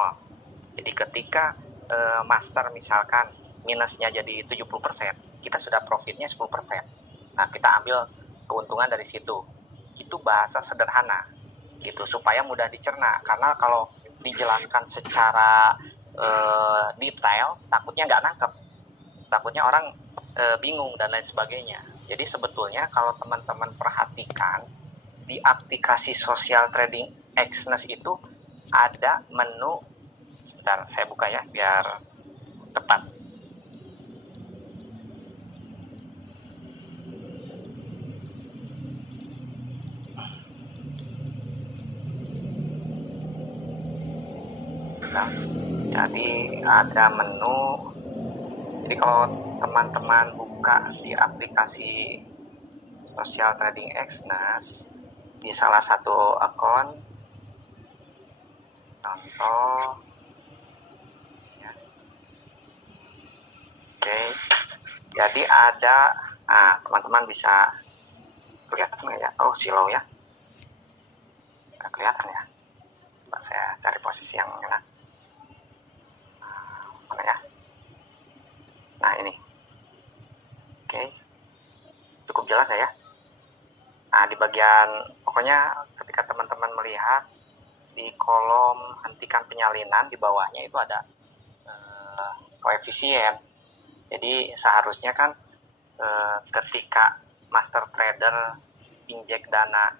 nol. Jadi ketika master misalkan minusnya jadi 70%, kita sudah profitnya 10%. Nah, kita ambil keuntungan dari situ. Itu bahasa sederhana gitu supaya mudah dicerna, karena kalau dijelaskan secara detail takutnya nggak nangkep, takutnya orang bingung dan lain sebagainya. Jadi sebetulnya kalau teman-teman perhatikan di aplikasi social trading Exness itu ada menu. Sebentar, saya buka ya biar tepat. Nah, jadi ada menu. Jadi kalau teman-teman buka di aplikasi social trading Exness di salah satu akun, contoh ya. Oke, jadi ada teman-teman bisa kelihatan nggak ya? Oh, silau ya, nggak kelihatan ya. Coba saya cari posisi yang enak. Mana ya? Nah, ini. Oke, cukup jelas ya. Nah, di bagian pokoknya ketika teman-teman melihat di kolom hentikan penyalinan di bawahnya itu ada koefisien. Jadi seharusnya kan ketika master trader injek dana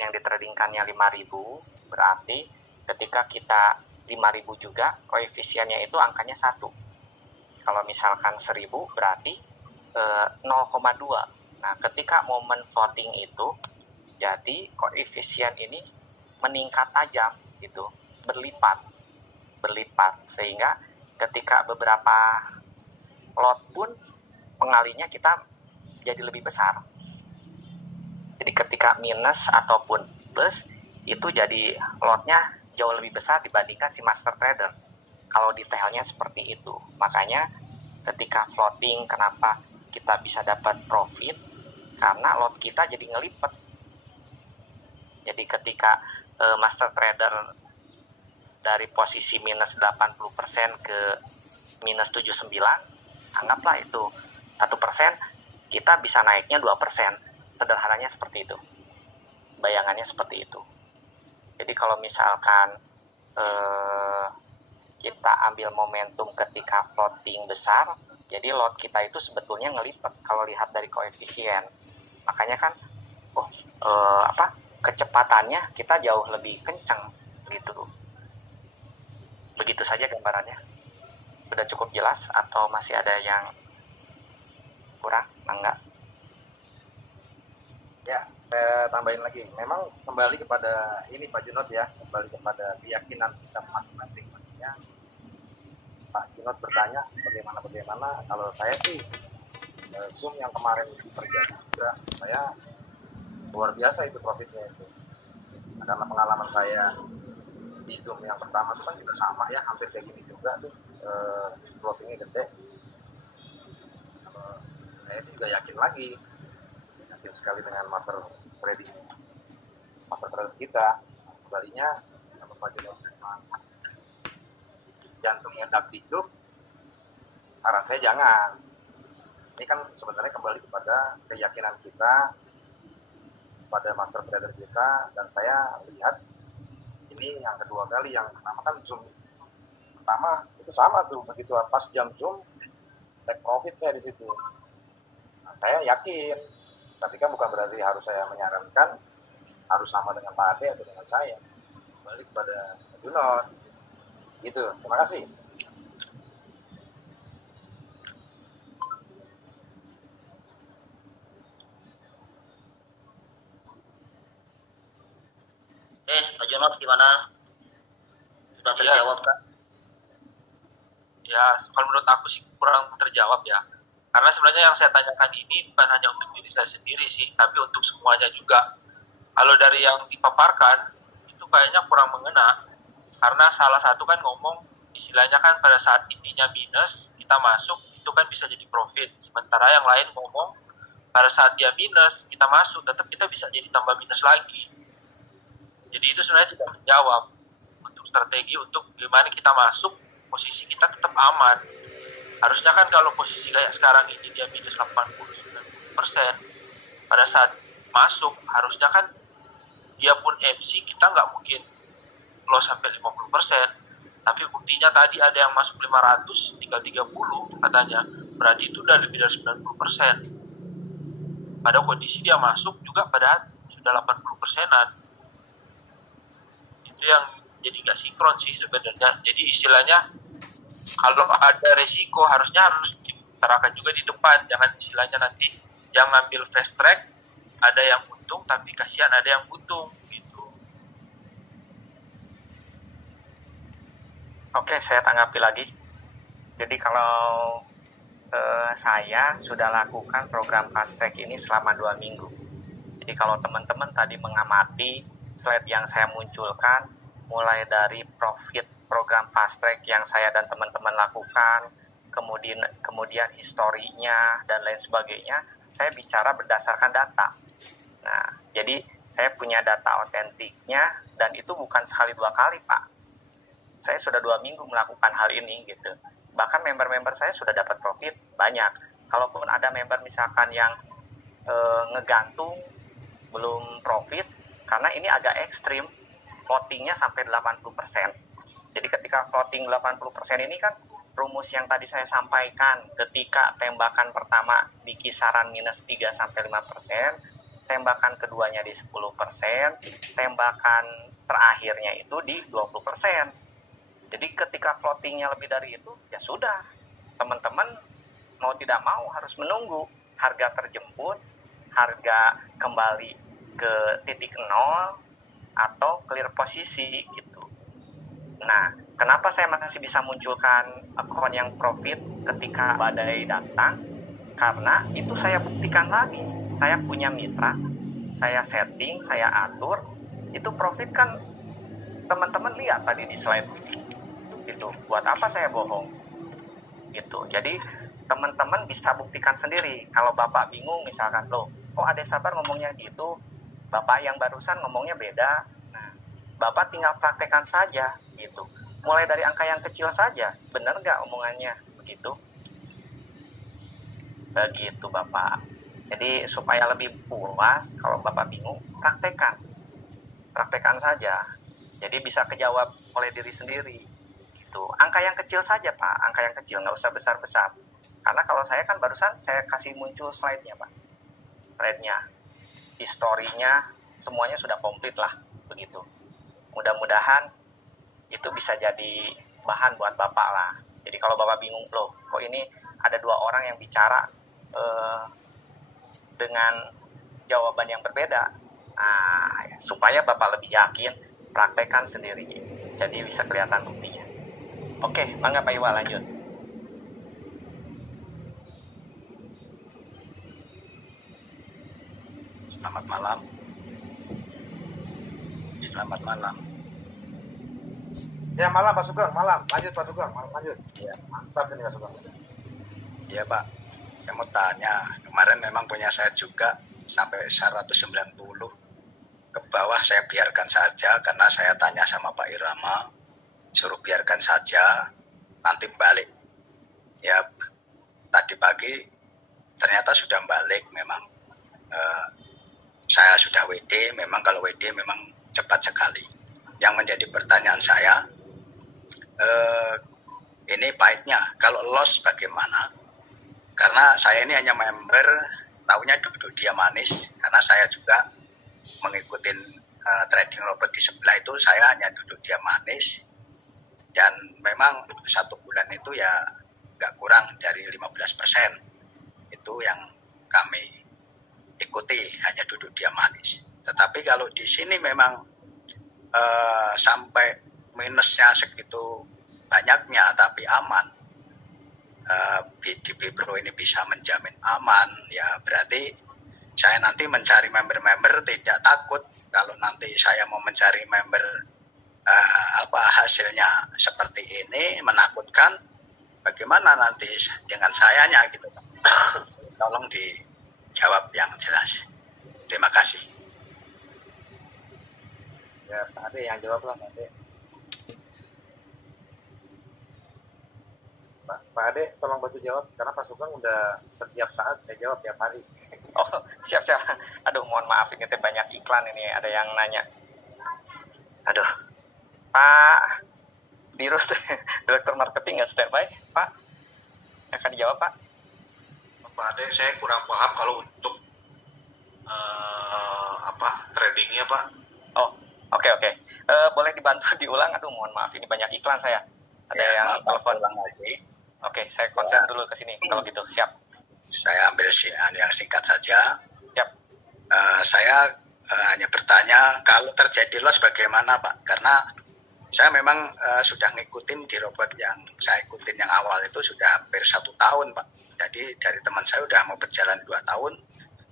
yang ditradingkannya 5.000, berarti ketika kita 5.000 juga koefisiennya itu angkanya 1. Kalau misalkan 1.000 berarti 0,2. Nah, ketika momen floating itu, jadi koefisien ini meningkat tajam gitu, berlipat, sehingga ketika beberapa lot pun pengalinya kita jadi lebih besar. Jadi ketika minus ataupun plus itu jadi lotnya jauh lebih besar dibandingkan si master trader. Kalau detailnya seperti itu. Makanya ketika floating kenapa kita bisa dapat profit, karena lot kita jadi ngelipet. Jadi ketika master trader dari posisi minus 80% ke minus 79, anggaplah itu 1%, kita bisa naiknya 2%. Sederhananya seperti itu. Bayangannya seperti itu. Jadi kalau misalkan kita ambil momentum ketika floating besar, jadi lot kita itu sebetulnya ngelipet kalau lihat dari koefisien. Makanya kan kecepatannya kita jauh lebih kencang gitu. Begitu saja gambarannya. Sudah cukup jelas atau masih ada yang kurang? Enggak? Ya, saya tambahin lagi. Memang kembali kepada ini Pak Junot ya, kembali kepada keyakinan kita masing-masing. Maksudnya Pak Junot bertanya bagaimana. Kalau saya sih Zoom yang kemarin terjadi juga, saya luar biasa itu profitnya itu. Nah, karena pengalaman saya di Zoom yang pertama itu kan juga sama ya, hampir kayak gini juga tuh, floatingnya gede. Saya sih juga yakin sekali dengan master trader kita. Kembalinya sama Pak Junot, jantungnya dak dikduk, saran saya jangan. Ini kan sebenarnya kembali kepada keyakinan kita pada master trader kita, dan saya lihat ini yang kedua kali. Yang pertama kan Zoom pertama itu sama tuh, begitu pas jam Zoom take profit saya di situ. Nah, saya yakin, tapi kan bukan berarti harus saya menyarankan harus sama dengan Pak Ade atau dengan saya. Kembali kepada Junot gitu. Terima kasih. Pak Junot gimana? Sudah terjawab kan? Ya, kalau menurut aku sih kurang terjawab ya. Karena sebenarnya yang saya tanyakan ini bukan hanya untuk diri saya sendiri sih, tapi untuk semuanya juga. Kalau dari yang dipaparkan, itu kayaknya kurang mengena. Karena salah satu kan ngomong, istilahnya kan pada saat intinya minus, kita masuk, itu kan bisa jadi profit. Sementara yang lain ngomong, pada saat dia minus, kita masuk, tetap kita bisa jadi tambah minus lagi. Jadi itu sebenarnya tidak menjawab. strategi untuk gimana kita masuk, posisi kita tetap aman. Harusnya kan kalau posisi kayak sekarang ini dia minus 80-90%, pada saat masuk harusnya kan dia pun MC kita nggak mungkin loss sampai 50%. Tapi buktinya tadi ada yang masuk 500, tinggal 30 katanya. Berarti itu udah lebih dari 90%. Pada kondisi dia masuk juga pada sudah 80%-an. Itu yang jadi nggak sinkron sih sebenarnya. Jadi istilahnya kalau ada resiko harusnya harus diutarakan juga di depan. Jangan istilahnya nanti yang ngambil fast track ada yang untung tapi kasihan ada yang buntung. Oke, saya tanggapi lagi. Jadi kalau saya sudah lakukan program fast track ini selama 2 minggu. Jadi kalau teman-teman tadi mengamati slide yang saya munculkan, mulai dari profit program fast track yang saya dan teman-teman lakukan, kemudian historinya dan lain sebagainya, saya bicara berdasarkan data. Nah, jadi saya punya data otentiknya dan itu bukan sekali 2 kali, Pak. Saya sudah 2 minggu melakukan hal ini gitu. Bahkan member-member saya sudah dapat profit banyak. Kalaupun ada member misalkan yang ngegantung belum profit, karena ini agak ekstrim, floatingnya sampai 80%. Jadi ketika floating 80% ini kan rumus yang tadi saya sampaikan, ketika tembakan pertama di kisaran minus 3-5%, tembakan keduanya di 10%, tembakan terakhirnya itu di 20%. Jadi ketika floatingnya lebih dari itu, ya sudah, teman-teman mau tidak mau harus menunggu harga terjemput, harga kembali ke titik nol, atau clear posisi gitu. Nah, kenapa saya masih bisa munculkan akun yang profit ketika badai datang? Karena itu saya buktikan lagi. Saya punya mitra, saya setting, saya atur, itu profit kan teman-teman lihat tadi di slide gitu. Buat apa saya bohong gitu. Jadi teman-teman bisa buktikan sendiri. Kalau Bapak bingung misalkan, loh kok Ade Sabar ngomongnya gitu, Bapak yang barusan ngomongnya beda. Nah, Bapak tinggal praktekkan saja gitu. Mulai dari angka yang kecil saja. Benar nggak omongannya begitu? Begitu Bapak. Jadi supaya lebih puas, kalau Bapak bingung, praktekkan saja. Jadi bisa kejawab oleh diri sendiri. Angka yang kecil saja Pak, angka yang kecil, nggak usah besar-besar. Karena kalau saya kan barusan saya kasih muncul slide-nya Pak, slide-nya, historinya, semuanya sudah komplit lah, begitu. Mudah-mudahan itu bisa jadi bahan buat Bapak lah. Jadi kalau Bapak bingung, loh kok ini ada 2 orang yang bicara dengan jawaban yang berbeda, supaya Bapak lebih yakin, praktekkan sendiri, jadi bisa kelihatan buktinya. Oke, mangga Pak Iwa lanjut. Selamat malam. Ya malam Pak Sugeng, malam. Lanjut Pak Sugeng, lanjut. Ya, mantap ini Pak Sugeng. Iya Pak, saya mau tanya. Kemarin memang punya saya juga sampai 190 ke bawah, saya biarkan saja karena saya tanya sama Pak Irama, suruh biarkan saja, nanti balik. Ya, tadi pagi ternyata sudah balik memang. Saya sudah WD, memang kalau WD memang cepat sekali. Yang menjadi pertanyaan saya, ini pahitnya, kalau loss bagaimana? Karena saya ini hanya member, taunya duduk dia manis, karena saya juga mengikuti trading robot di sebelah itu, saya hanya duduk dia manis. Dan memang 1 bulan itu ya nggak kurang dari 15%. Itu yang kami ikuti, hanya duduk diam manis. Tetapi kalau di sini memang sampai minusnya segitu banyaknya tapi aman, di Bipro ini bisa menjamin aman, ya berarti saya nanti mencari member-member tidak takut kalau nanti saya mau mencari member hasilnya seperti ini menakutkan, bagaimana nanti dengan sayanya gitu. Tolong dijawab yang jelas. Terima kasih. Ya Pak Ade yang jawab lah Pak Ade. Pak Ade tolong bantu jawab karena Pak Sugeng udah setiap saat saya jawab tiap hari. Oh, siap. Aduh, mohon maaf ini teh banyak iklan ini, ada yang nanya. Aduh, Pak Dirut, Direktur Marketing nggak standby, Pak? Akan dijawab, Pak? Pak Ade, saya kurang paham kalau untuk tradingnya, Pak. Oh, oke. Boleh dibantu diulang? Aduh, mohon maaf ini banyak iklan saya. Ada yang telepon. Oke, saya konsen dulu ke sini. Kalau gitu, siap. Saya ambil yang singkat saja. Siap. Saya hanya bertanya, kalau terjadi loss bagaimana, Pak? Karena saya memang sudah ngikutin di robot yang saya ikutin yang awal itu sudah hampir 1 tahun, Pak. Jadi dari teman saya sudah mau berjalan 2 tahun.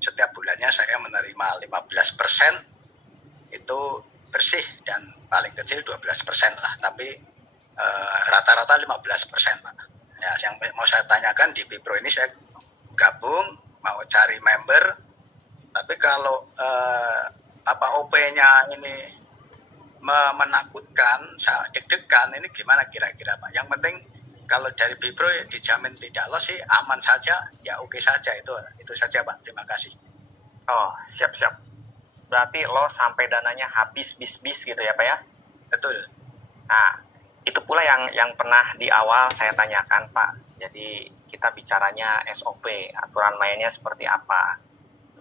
Setiap bulannya saya menerima 15%, itu bersih, dan paling kecil 12% lah. Tapi rata-rata 15%, Pak. Ya, yang mau saya tanyakan di Bipro ini saya gabung, mau cari member, tapi kalau OP-nya ini menakutkan, deg-degan, ini gimana kira-kira, Pak? Yang penting kalau dari Bipro dijamin tidak loss sih, aman saja, ya oke saja, itu saja, Pak. Terima kasih. Oh, siap. Berarti loss sampai dananya habis bis gitu ya, Pak ya? Betul. Nah, itu pula yang pernah di awal saya tanyakan, Pak. Jadi kita bicaranya SOP, aturan mainnya seperti apa.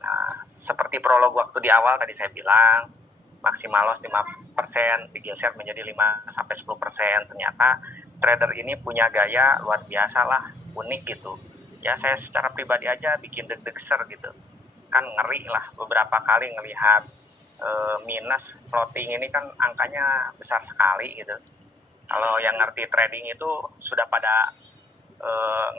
Nah, seperti prolog waktu di awal tadi saya bilang, maksimal loss 5%, digeser menjadi 5-10%. Ternyata trader ini punya gaya luar biasa lah, unik gitu. Ya saya secara pribadi aja bikin deg-degser gitu. Kan ngeri lah, beberapa kali ngelihat minus floating ini kan angkanya besar sekali gitu. Kalau yang ngerti trading itu sudah pada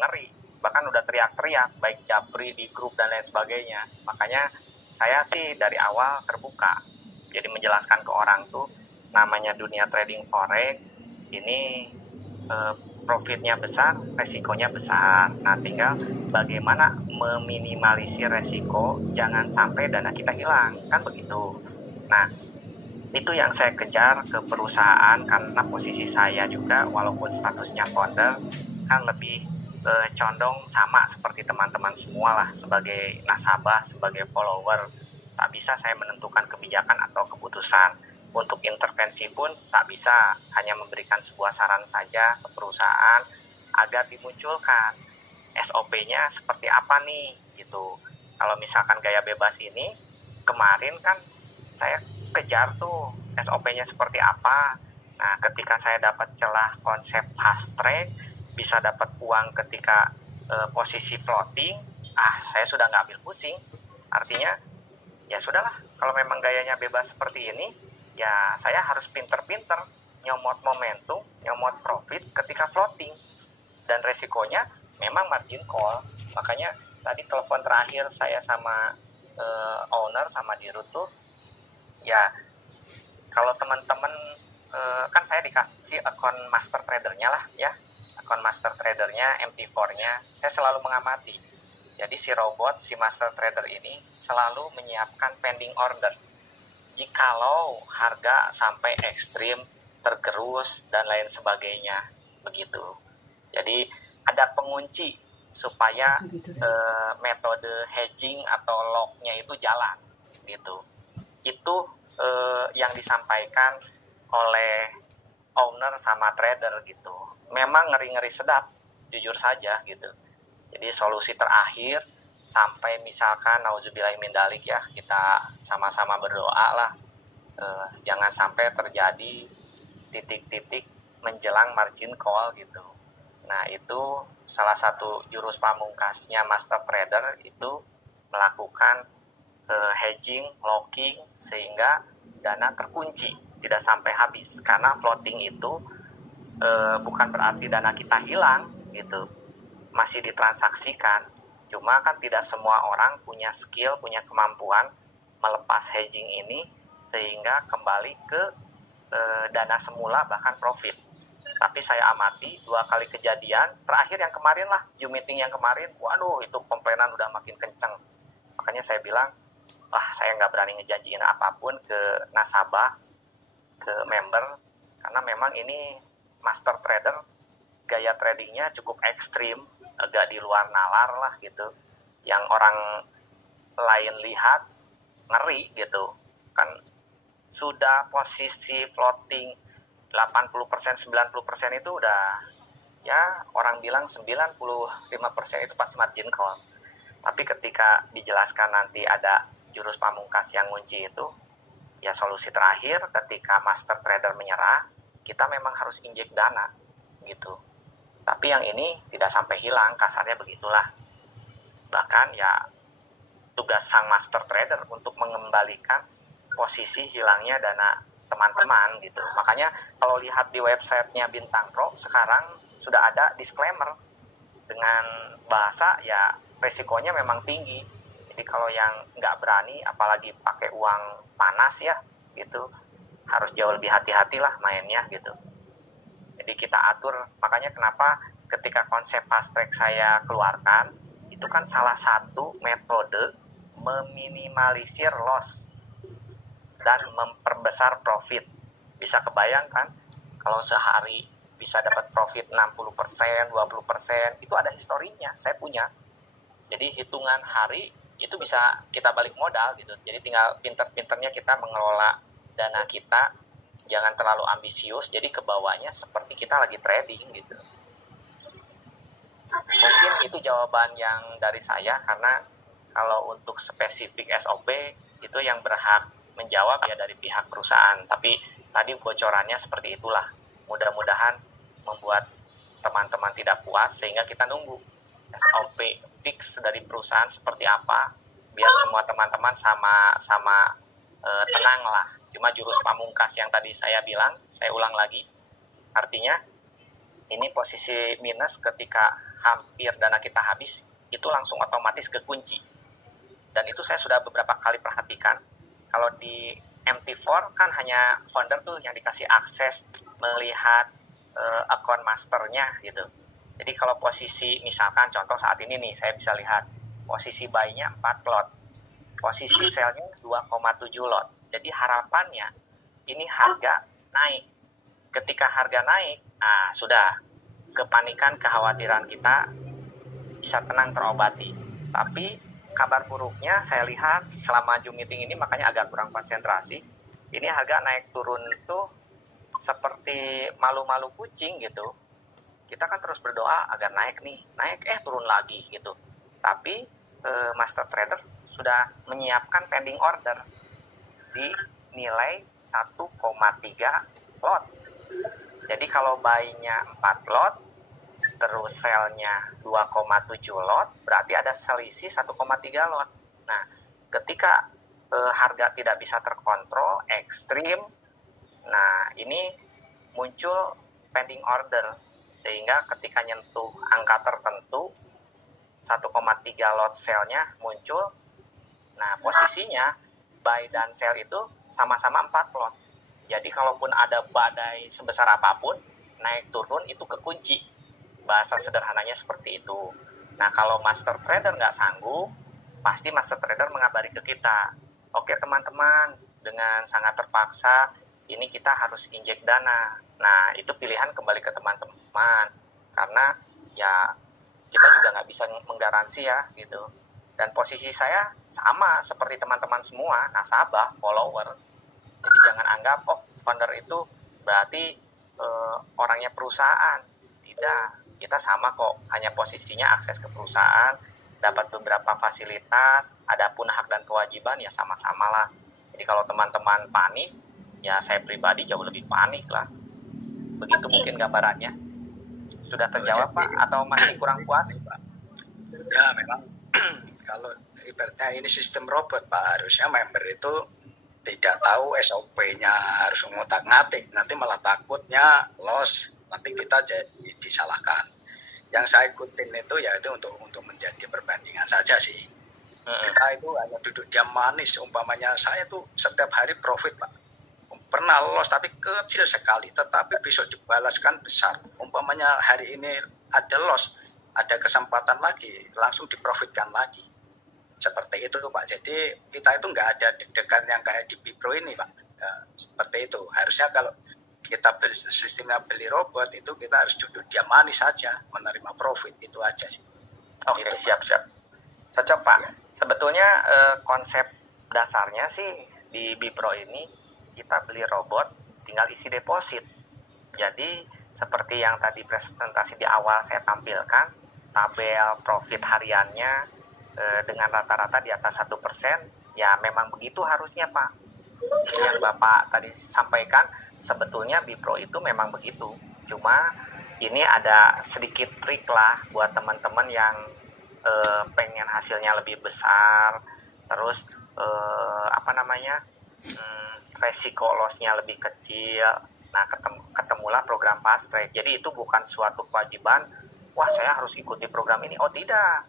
ngeri, bahkan udah teriak-teriak, baik Japri di grup dan lain sebagainya. Makanya saya sih dari awal terbuka, jadi menjelaskan ke orang tuh namanya dunia trading forex ini profitnya besar, resikonya besar. Nah, tinggal bagaimana meminimalisir resiko, jangan sampai dana kita hilang, kan begitu. Nah, itu yang saya kejar ke perusahaan karena posisi saya juga walaupun statusnya founder kan lebih condong sama seperti teman-teman semua lah, sebagai nasabah, sebagai follower. Tak bisa saya menentukan kebijakan atau keputusan. Untuk intervensi pun tak bisa, hanya memberikan sebuah saran saja ke perusahaan agar dimunculkan SOP-nya seperti apa nih gitu. Kalau misalkan gaya bebas ini kemarin kan saya kejar tuh SOP-nya seperti apa. Nah, ketika saya dapat celah konsep fast trade, bisa dapat uang ketika posisi floating, saya sudah nggak ambil pusing. Artinya ya sudahlah, kalau memang gayanya bebas seperti ini, ya saya harus pinter-pinter nyomot momentum, nyomot profit ketika floating. Dan resikonya memang margin call. Makanya tadi telepon terakhir saya sama owner, sama Dirut tuh, ya kalau teman-teman, kan saya dikasih akun master tradernya lah ya, akun master tradernya, MT4-nya, saya selalu mengamati. Jadi si robot, si master trader ini selalu menyiapkan pending order. Jikalau harga sampai ekstrim, tergerus, dan lain sebagainya, begitu. Jadi ada pengunci supaya metode hedging atau lock-nya itu jalan, gitu. Itu yang disampaikan oleh owner sama trader gitu. Memang ngeri-ngeri sedap, jujur saja gitu. Jadi solusi terakhir, sampai misalkan nauzubillahi min dzalik ya, kita sama-sama berdoa lah, jangan sampai terjadi titik-titik menjelang margin call gitu. Nah, itu salah satu jurus pamungkasnya master trader itu melakukan hedging, locking, sehingga dana terkunci, tidak sampai habis. Karena floating itu bukan berarti dana kita hilang gitu, masih ditransaksikan. Cuma kan tidak semua orang punya skill, punya kemampuan melepas hedging ini sehingga kembali ke dana semula, bahkan profit. Tapi saya amati 2 kali kejadian, terakhir yang kemarin lah, Zoom meeting yang kemarin, waduh itu komplainan udah makin kenceng. Makanya saya bilang, saya nggak berani ngejanjiin apapun ke nasabah, ke member, karena memang ini master trader, gaya gaya tradingnya cukup ekstrim, agak di luar nalar lah gitu, yang orang lain lihat ngeri gitu kan. Sudah posisi floating 80%, 90% itu udah ya orang bilang 95% itu pasti margin call. Tapi ketika dijelaskan nanti ada jurus pamungkas yang ngunci itu, ya solusi terakhir ketika master trader menyerah, kita memang harus injek dana gitu. Tapi yang ini tidak sampai hilang, kasarnya begitulah. Bahkan ya tugas sang master trader untuk mengembalikan posisi hilangnya dana teman-teman gitu. Makanya kalau lihat di websitenya Bintang Pro sekarang sudah ada disclaimer dengan bahasa ya resikonya memang tinggi. Jadi kalau yang nggak berani, apalagi pakai uang panas ya gitu, harus jauh lebih hati-hati lah mainnya gitu. Jadi kita atur, makanya kenapa ketika konsep fast track saya keluarkan, itu kan salah satu metode meminimalisir loss dan memperbesar profit. Bisa kebayangkan kalau sehari bisa dapat profit 60%, 20%, itu ada historinya, saya punya. Jadi hitungan hari itu bisa kita balik modal gitu. Jadi tinggal pinter-pinternya kita mengelola dana kita, jangan terlalu ambisius, jadi kebawahnya seperti kita lagi trading gitu. Mungkin itu jawaban yang dari saya, karena kalau untuk spesifik SOP itu yang berhak menjawab ya dari pihak perusahaan. Tapi tadi bocorannya seperti itulah. Mudah-mudahan membuat teman-teman tidak puas, sehingga kita nunggu SOP fix dari perusahaan seperti apa, biar semua teman-teman sama tenang lah. Cuma jurus pamungkas yang tadi saya bilang, saya ulang lagi, artinya ini posisi minus ketika hampir dana kita habis, itu langsung otomatis kekunci. Dan itu saya sudah beberapa kali perhatikan, kalau di MT4 kan hanya founder tuh yang dikasih akses melihat akun masternya gitu. Jadi kalau posisi misalkan contoh saat ini nih, saya bisa lihat posisi buy-nya 4 lot, posisi sell-nya 2,7 lot. Jadi harapannya ini harga naik. Ketika harga naik, sudah kepanikan, kekhawatiran kita bisa tenang terobati. Tapi kabar buruknya saya lihat selama Zoom meeting ini, makanya agak kurang konsentrasi. Ini harga naik turun itu seperti malu-malu kucing gitu. Kita kan terus berdoa agar naik nih, naik turun lagi gitu. Tapi master trader sudah menyiapkan pending order di nilai 1,3 lot. Jadi kalau buy-nya 4 lot, terus sell-nya 2,7 lot, berarti ada selisih 1,3 lot. Nah, ketika harga tidak bisa terkontrol, ekstrim, nah ini muncul pending order. Sehingga ketika nyentuh angka tertentu, 1,3 lot sell-nya muncul. Nah, posisinya buy dan sell itu sama-sama 4 lot. Jadi kalaupun ada badai sebesar apapun, naik turun itu kekunci. Bahasa sederhananya seperti itu. Nah, kalau master trader nggak sanggup, pasti master trader mengabari ke kita. Oke teman-teman, dengan sangat terpaksa, ini kita harus injek dana. Nah, itu pilihan kembali ke teman-teman. Karena ya kita juga nggak bisa menggaransi ya gitu. Dan posisi saya sama seperti teman-teman semua, nasabah, follower. Jadi jangan anggap, founder itu berarti orangnya perusahaan. Tidak, kita sama kok. Hanya posisinya akses ke perusahaan, dapat beberapa fasilitas, adapun hak dan kewajiban ya sama-sama lah. Jadi kalau teman-teman panik, ya saya pribadi jauh lebih panik lah. Begitu mungkin gambarannya. Sudah terjawab Pak atau masih kurang puas? Ya memang kalau ibaratnya ini sistem robot Pak, harusnya member itu tidak tahu SOP-nya harus ngutak-ngatik, nanti malah takutnya loss, nanti kita jadi disalahkan. Yang saya ikutin itu ya itu untuk menjadi perbandingan saja sih. Kita itu hanya duduk diam manis, umpamanya saya tuh setiap hari profit Pak. Pernah loss tapi kecil sekali, tetapi besok dibalaskan besar. Umpamanya hari ini ada loss, ada kesempatan lagi, langsung diprofitkan lagi. Seperti itu Pak. Jadi kita itu nggak ada deg-degan yang kayak di Bipro ini Pak. Seperti itu. Harusnya kalau kita sistemnya beli robot itu kita harus duduk diam manis saja menerima profit itu aja sih. Oke, Gitu, siap. Cocok Pak. Ya. Sebetulnya konsep dasarnya sih di Bipro ini kita beli robot tinggal isi deposit. Jadi seperti yang tadi presentasi di awal saya tampilkan, tabel profit hariannya dengan rata-rata di atas 1%, ya memang begitu harusnya Pak. Yang Bapak tadi sampaikan, sebetulnya Bipro itu memang begitu. Cuma ini ada sedikit trik lah buat teman-teman yang pengen hasilnya lebih besar, terus resiko loss-nya lebih kecil. Nah, ketemulah program fast track. Jadi itu bukan suatu kewajiban, wah saya harus ikuti program ini. Oh tidak,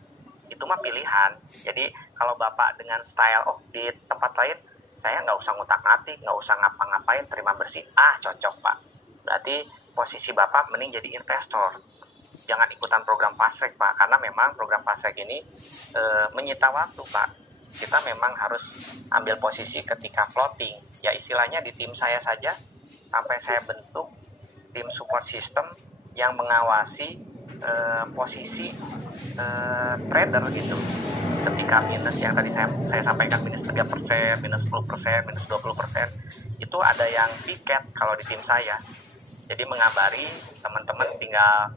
itu mah pilihan. Jadi kalau Bapak dengan style, di tempat lain saya nggak usah ngutak-ngatik, nggak usah ngapa-ngapain, terima bersih. Cocok Pak. Berarti posisi Bapak mending jadi investor. Jangan ikutan program fast track Pak, karena memang program fast track ini menyita waktu Pak. Kita memang harus ambil posisi ketika floating. Ya istilahnya di tim saya saja, sampai saya bentuk tim support system yang mengawasi posisi trader gitu. Ketika minus yang tadi saya sampaikan minus 3%, minus 10%, minus 20%, itu ada yang piket kalau di tim saya. Jadi mengabari teman-teman tinggal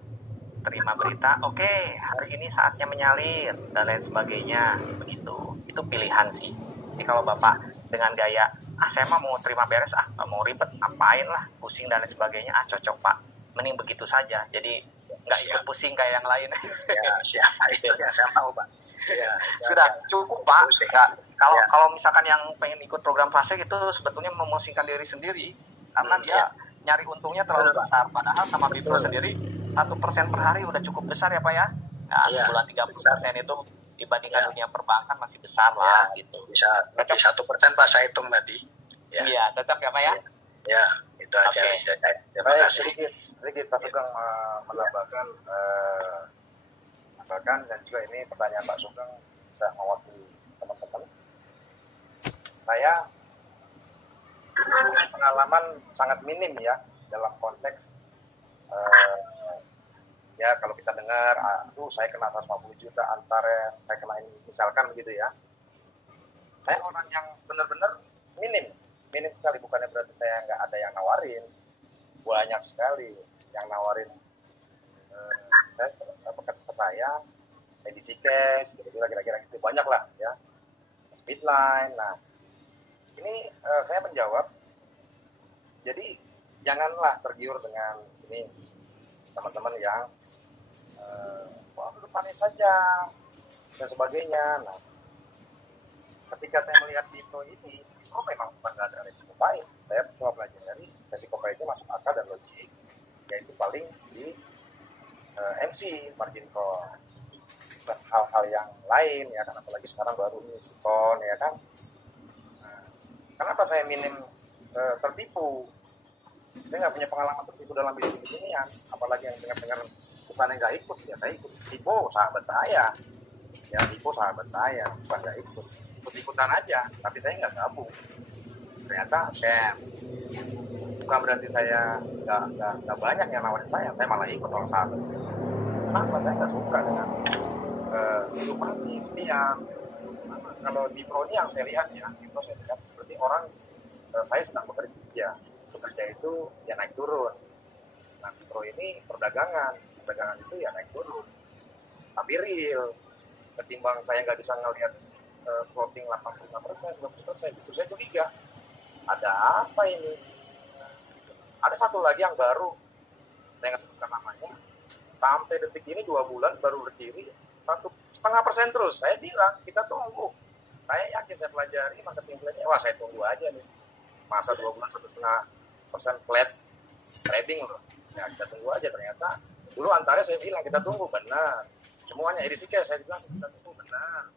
terima berita, oke, hari ini saatnya menyalir dan lain sebagainya, begitu. Itu pilihan sih. Jadi kalau Bapak dengan gaya, saya mah mau terima beres, nggak mau ribet, apain lah, pusing dan lain sebagainya, cocok Pak. Mending begitu saja. Jadi nggak ikut pusing kayak yang lain. Ya, siapa itu ya, saya mau Pak. Ya, Sudah cukup Pak. Kalau misalkan yang pengen ikut program fase itu sebetulnya memusingkan diri sendiri karena dia nyari untungnya terlalu besar. Padahal sama Bipro sendiri 1% per hari udah cukup besar ya Pak ya. Nah, sebulan 30% itu dibandingkan dunia perbankan masih besar lah gitu. Bisa lebih 1% Pak saya hitung tadi. Iya, cocok ya Pak ya. Ya, itu aja. Terima kasih. Sedikit Pak Sugeng menambahkan dan juga ini pertanyaan Pak Sugeng bisa mewakili teman-teman. Saya pengalaman sangat minim ya dalam konteks ya kalau kita dengar saya kena 150 juta antara saya kena ini misalkan begitu ya. Saya orang yang benar-benar minim sekali, bukannya berarti saya nggak ada yang nawarin, banyak sekali yang nawarin saya edisi cash kira-kira gitu, banyak lah ya, speedline. Nah ini saya menjawab, jadi janganlah tergiur dengan ini teman-teman yang depannya saja dan sebagainya. Nah ketika saya melihat Bipro ini, Bipro memang bukan nggak ada resiko pahit. Saya cuma pelajari resiko pahitnya masuk akal dan logik, yaitu paling di MC, margin call. Dan hal-hal yang lain ya kan, apalagi sekarang baru ini Sukon ya kan. Nah, kenapa saya minim tertipu? Saya nggak punya pengalaman tertipu dalam bisnis beginian, apalagi yang dengar-dengar bukan nggak ikut, ya saya ikut. Tipu sahabat saya, bukan nggak ikut-ikutan aja, tapi saya nggak gabung. Ternyata scam. Bukan berarti saya nggak banyak yang nawarin saya malah ikut orang sahabat saya. Kenapa? Saya nggak suka dengan setia. Kalau di Pro ini yang saya lihat ya, Bipro saya lihat seperti orang saya sedang bekerja itu ya naik turun. Nah Bipro ini perdagangan itu ya naik turun, tapi real. Ketimbang saya nggak bisa ngelihat floating 85%, 90%, justru saya curiga ada apa ini. Ada satu lagi yang baru, saya nggak sebutkan namanya, sampai detik ini 2 bulan baru berdiri 1,5% terus. Saya bilang kita tunggu, saya yakin saya pelajari marketing plan-nya, saya tunggu aja nih, masa 2 bulan 1,5% flat trading loh ya, kita tunggu aja. Ternyata dulu antara saya bilang kita tunggu, benar semuanya edisi cash, saya bilang kita tunggu, benar,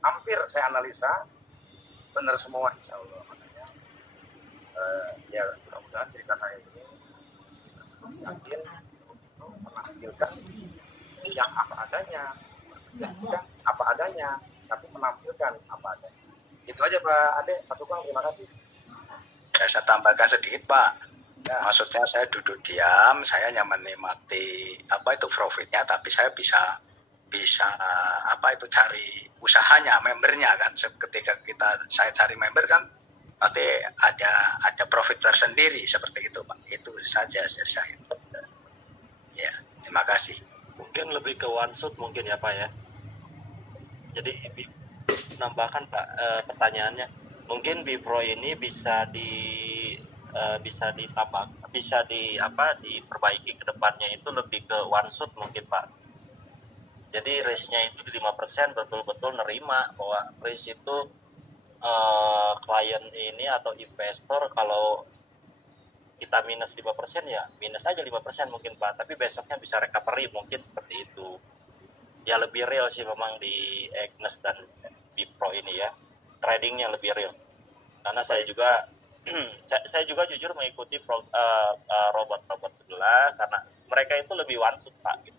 hampir saya analisa benar semua insya Allah. Makanya ya mudah-mudahan cerita saya ini yakin menampilkan yang apa adanya, apa adanya, tapi menampilkan apa adanya. Itu aja Pak Ade, Pak Tukang, terima kasih. Ya, saya tambahkan sedikit Pak. Maksudnya saya duduk diam, saya hanya menikmati apa itu profitnya, tapi saya bisa apa itu cari usahanya, membernya kan. Ketika saya cari member kan pasti ada profit tersendiri seperti itu Pak. Itu saja dari saya. Ya, terima kasih. Mungkin lebih ke one shot mungkin ya Pak ya. Jadi menambahkan Pak pertanyaannya, mungkin Bipro ini bisa diperbaiki ke depannya itu lebih ke one shot mungkin Pak. Jadi risk-nya itu di 5% betul-betul nerima bahwa risk itu klien ini atau investor kalau kita minus 5% ya minus aja 5% mungkin Pak, tapi besoknya bisa recovery mungkin seperti itu. Ya lebih real sih memang di Agnes dan Bipro ini ya, tradingnya lebih real. Karena saya juga saya juga jujur mengikuti robot-robot sebelah karena mereka itu lebih one shot Pak gitu.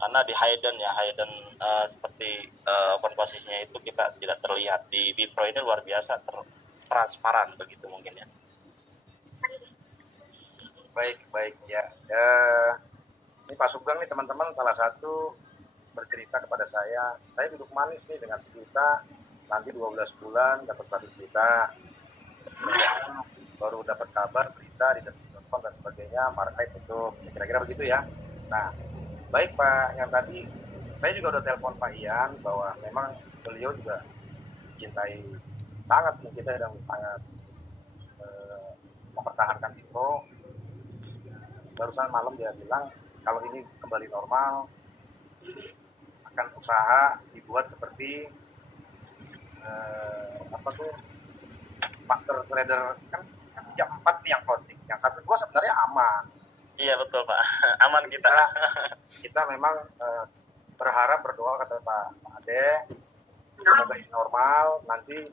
Karena di hidden seperti open posisinya itu kita tidak terlihat. Di Bipro ini luar biasa transparan begitu mungkin ya. Baik ya. Ini Pak Sugeng nih teman-teman, salah satu bercerita kepada saya duduk manis nih dengan 1 juta, nanti 12 bulan dapat 100 juta, baru dapat kabar berita di detik.com dan sebagainya, market tutup, ya, kira-kira begitu ya. Nah, baik Pak, yang tadi saya juga udah telepon Pak Ian bahwa memang beliau juga sangat mencintai dan sangat mempertahankan Bipro. Barusan malam dia bilang kalau ini kembali normal akan usaha dibuat seperti master trader kan jam 4 nih yang closing, yang 1-2 sebenarnya aman. Iya betul Pak, aman kita memang berharap berdoa kata Pak Ade semoga ini normal, nanti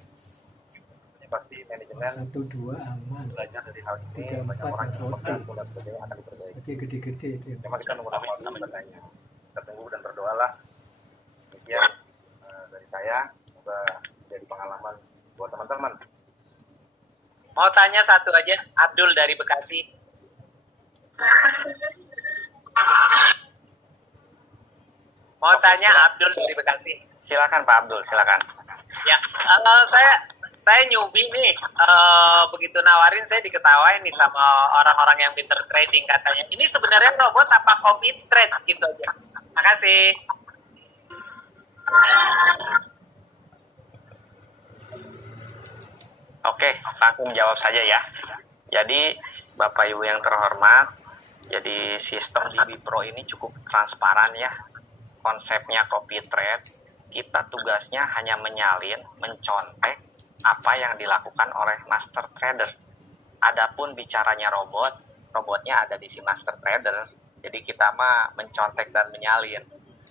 ini pasti manajemen 1-2 aman belajar dari hal ini, banyak orang yang dan sebagainya akan diperbaiki. Gede-gede itu. Memang kita nunggu katanya. Kita tunggu dan berdoalah. Demikian dari saya, semoga jadi pengalaman buat teman-teman. Mau tanya satu aja, Abdul dari Bekasi. Mau tanya Abdul dari Bekasi. Silakan Pak Abdul, silakan. Ya, saya newbie nih. Begitu nawarin saya diketawain nih sama orang-orang yang pinter trading katanya. Ini sebenarnya robot apa copy trade gitu aja. Makasih. Oke, langsung jawab saja ya. Jadi Bapak Ibu yang terhormat, jadi sistem di Bipro ini cukup transparan ya. Konsepnya copy trade, kita tugasnya hanya menyalin, mencontek apa yang dilakukan oleh master trader. Adapun bicaranya robotnya ada di si master trader. Jadi kita mah mencontek dan menyalin.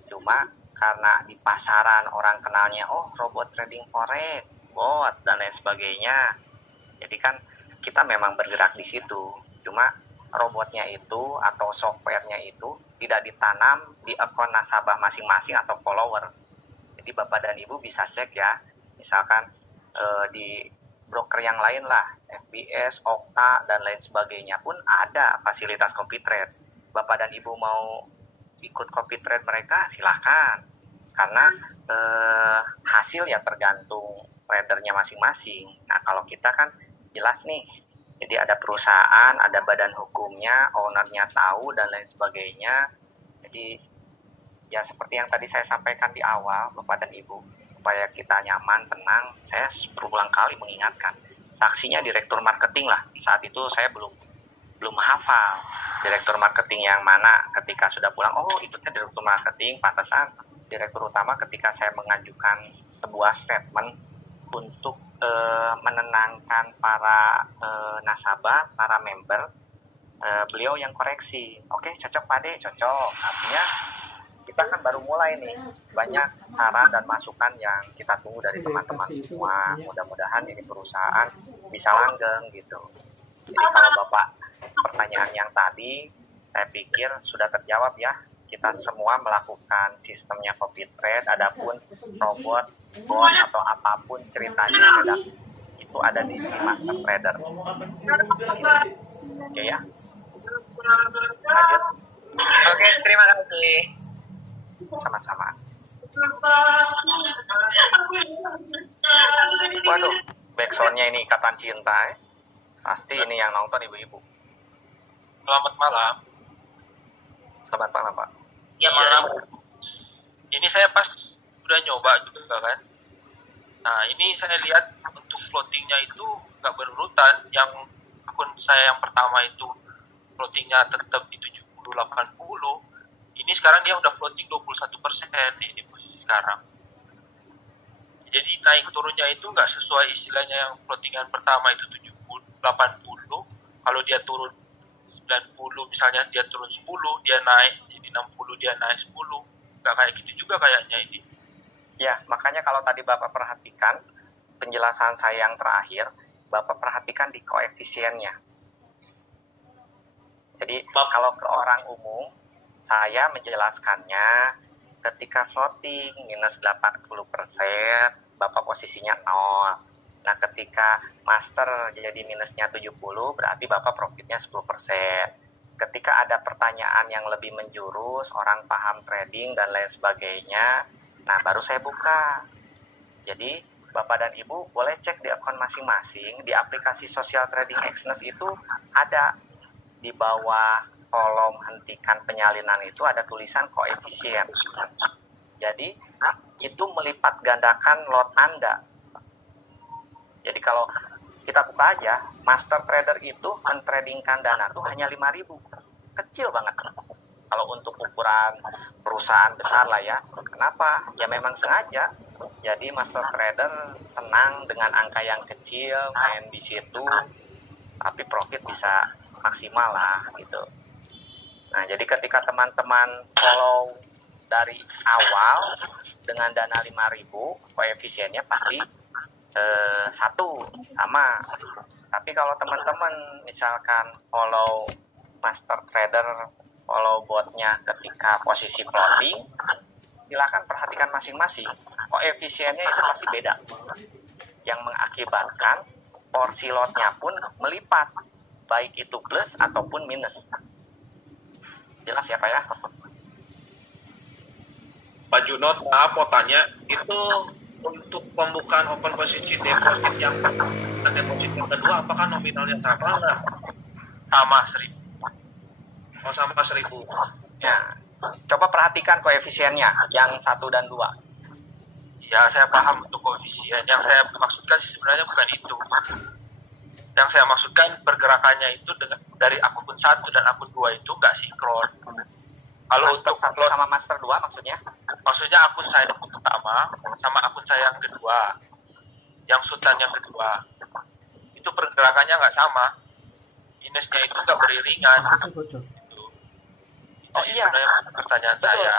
Cuma karena di pasaran orang kenalnya, oh robot trading forex, bot dan lain sebagainya. Jadi kan kita memang bergerak di situ. Cuma robotnya itu atau softwarenya itu tidak ditanam di akun nasabah masing-masing atau follower. Jadi Bapak dan Ibu bisa cek ya. Misalkan di broker yang lain lah, FBS, Okta dan lain sebagainya pun ada fasilitas copy trade. Bapak dan Ibu mau ikut copy trade mereka silahkan. Karena hasil ya tergantung tradernya masing-masing. Nah kalau kita kan jelas nih, jadi ada perusahaan, ada badan hukumnya, ownernya tahu dan lain sebagainya. Jadi ya seperti yang tadi saya sampaikan di awal Bapak dan Ibu, supaya kita nyaman, tenang, saya berulang kali mengingatkan. Saksinya direktur marketing lah. Saat itu saya belum hafal direktur marketing yang mana. Ketika sudah pulang, oh itu kan direktur marketing, pantesan direktur utama ketika saya mengajukan sebuah statement untuk menenangkan para nasabah, para member, beliau yang koreksi. Oke, cocok Pak De, cocok. Artinya kita kan baru mulai nih, banyak saran dan masukan yang kita tunggu dari teman-teman semua. Mudah-mudahan ini perusahaan bisa langgeng gitu. Jadi kalau Bapak pertanyaan yang tadi, saya pikir sudah terjawab ya. Kita semua melakukan sistemnya copy trade, adapun robot, bot atau apapun ceritanya itu ada di si master trader. Oke ya. Lanjut. Oke, terima kasih. Sama-sama. Waduh, backsoundnya ini Ikatan Cinta ya. Pasti ini yang nonton ibu-ibu. Selamat malam. Selamat malam Pak. Ya malam. Ini saya pas udah nyoba juga kan. Nah ini saya lihat untuk floatingnya itu nggak berurutan. Yang akun saya yang pertama itu floatingnya tetap di 70-80. Ini sekarang dia udah floating 21% ini posisi sekarang. Jadi naik turunnya itu nggak sesuai istilahnya yang floatingan pertama itu 70-80. Kalau dia turun 90 misalnya dia turun 10, dia naik jadi 60, dia naik 10. Nggak kayak gitu juga kayaknya ini. Ya, makanya kalau tadi Bapak perhatikan penjelasan saya yang terakhir, Bapak perhatikan di koefisiennya. Jadi kalau ke orang umum, saya menjelaskannya ketika floating minus 80%, Bapak posisinya 0. Nah, ketika master jadi minusnya 70, berarti Bapak profitnya 10%. Ketika ada pertanyaan yang lebih menjurus, orang paham trading dan lain sebagainya, nah baru saya buka. Jadi, Bapak dan Ibu boleh cek di akun masing-masing, di aplikasi Social Trading Exness itu ada di bawah kolom hentikan penyalinan itu ada tulisan koefisien. Jadi, itu melipat gandakan lot Anda. Jadi kalau kita buka aja, master trader itu mentradingkan dana tuh hanya 5.000. Kecil banget. Kalau untuk ukuran perusahaan besar lah ya. Kenapa? Ya memang sengaja. Jadi master trader tenang dengan angka yang kecil, main di situ, tapi profit bisa maksimal lah gitu. Nah, jadi ketika teman-teman follow dari awal dengan dana 5.000, koefisiennya pasti 1 sama. Tapi kalau teman-teman misalkan follow master trader, follow botnya ketika posisi floating, silakan perhatikan masing-masing. Koefisiennya itu pasti beda. Yang mengakibatkan porsi lotnya pun melipat, baik itu plus ataupun minus. Jelas ya Pak ya? Pak Junot, maaf mau tanya, itu untuk pembukaan open posisi deposit yang dan deposit yang kedua, apakah nominalnya sama nggak? Sama 1.000. Oh, sama 1.000. Ya, coba perhatikan koefisiennya yang 1 dan 2. Ya, saya paham untuk koefisien. Yang saya maksudkan sih sebenarnya bukan itu. Yang saya maksudkan pergerakannya itu dari akun 1 dan akun 2 itu nggak sinkron. Kalau Master untuk 1 sama Master 2 maksudnya? Maksudnya akun saya yang pertama sama akun saya yang kedua, yang sultan yang kedua, itu pergerakannya nggak sama, minusnya itu nggak beriringan. Itu Oh iya, pertanyaan betul. saya.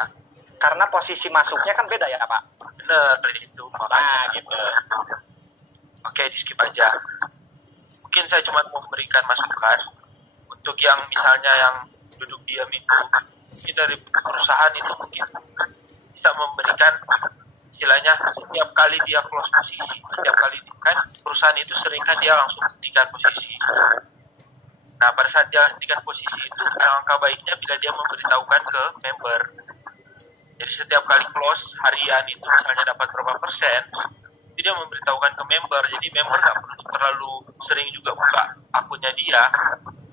Karena posisi masuknya kan beda ya Pak? Bener itu Nah makanya. gitu. Oke, di skip aja. Mungkin saya cuma mau memberikan masukan untuk yang misalnya yang duduk diam itu, mungkin dari perusahaan itu mungkin bisa memberikan istilahnya setiap kali dia close posisi, setiap kali kan perusahaan itu sering kan dia langsung hentikan posisi. Nah pada saat dia hentikan posisi itu, angka baiknya bila dia memberitahukan ke member. Jadi setiap kali close harian itu misalnya dapat berapa persen, dia memberitahukan ke member. Jadi member nggak perlu terlalu sering juga buka akunnya dia.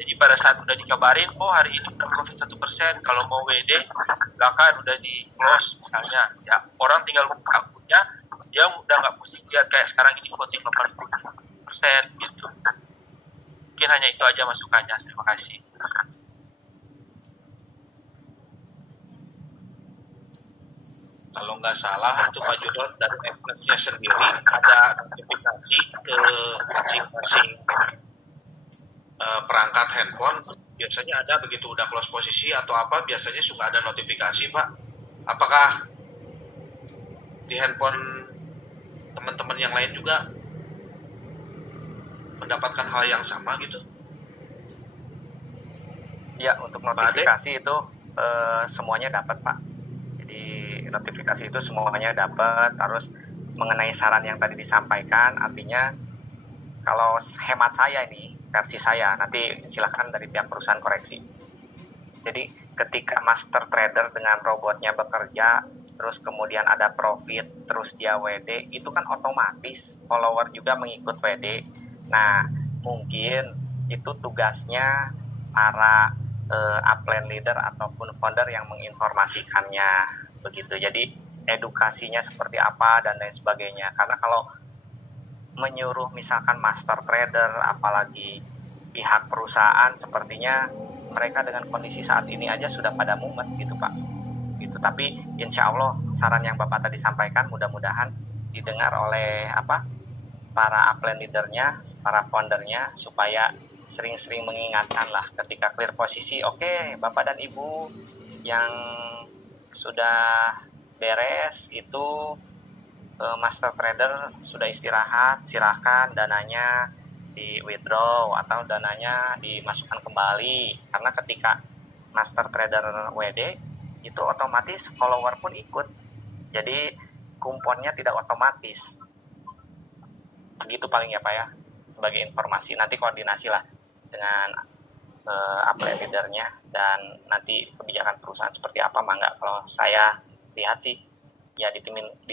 Jadi pada saat udah dikabarin, oh hari ini udah profit 1%, kalau mau WD, silakan udah di close misalnya. Ya orang tinggal buka akunnya, dia udah nggak pusing lihat kayak sekarang ini floating 80% gitu. Mungkin hanya itu aja masukannya. Terima kasih. Kalau nggak salah itu Pak Junot dari Exness-nya sendiri ada notifikasi ke masing-masing perangkat handphone. Biasanya ada begitu udah close posisi atau apa, biasanya suka ada notifikasi Pak. Apakah di handphone teman-teman yang lain juga mendapatkan hal yang sama gitu? Ya, untuk notifikasi itu semuanya dapat Pak. Jadi notifikasi itu semuanya dapat. Terus mengenai saran yang tadi disampaikan, artinya kalau hemat saya ini, versi saya, nanti silakan dari pihak perusahaan koreksi. Jadi ketika master trader dengan robotnya bekerja, terus kemudian ada profit, terus dia WD, itu kan otomatis follower juga mengikut WD. Nah, mungkin itu tugasnya para upline leader ataupun founder yang menginformasikannya begitu. Jadi edukasinya seperti apa dan lain sebagainya. Karena kalau menyuruh misalkan master trader, apalagi pihak perusahaan, sepertinya mereka dengan kondisi saat ini aja sudah pada mumet gitu Pak. Gitu. Tapi insya Allah saran yang Bapak tadi sampaikan mudah-mudahan didengar oleh para upline leadernya, para foundernya, supaya sering-sering mengingatkan lah ketika clear posisi. Oke, Bapak dan Ibu yang sudah beres itu master trader sudah istirahat, silahkan dananya di withdraw atau dananya dimasukkan kembali. Karena ketika master trader WD itu otomatis follower pun ikut, jadi kumponnya tidak otomatis. Begitu paling ya Pak ya, sebagai informasi. Nanti koordinasi lah dengan upline leadernya, dan nanti kebijakan perusahaan seperti apa mangga. Kalau saya lihat sih ya di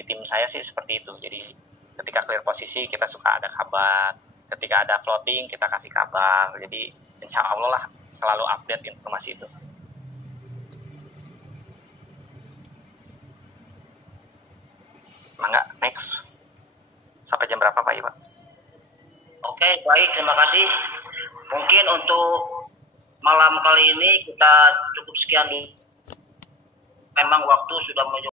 tim saya sih seperti itu. Jadi ketika clear posisi kita suka ada kabar, ketika ada floating kita kasih kabar. Jadi insya Allah lah selalu update informasi itu. Mangga, next. Sampai jam berapa Pak Iwan? Oke, baik, terima kasih. Mungkin untuk malam kali ini kita cukup sekian dulu. Memang waktu sudah menuju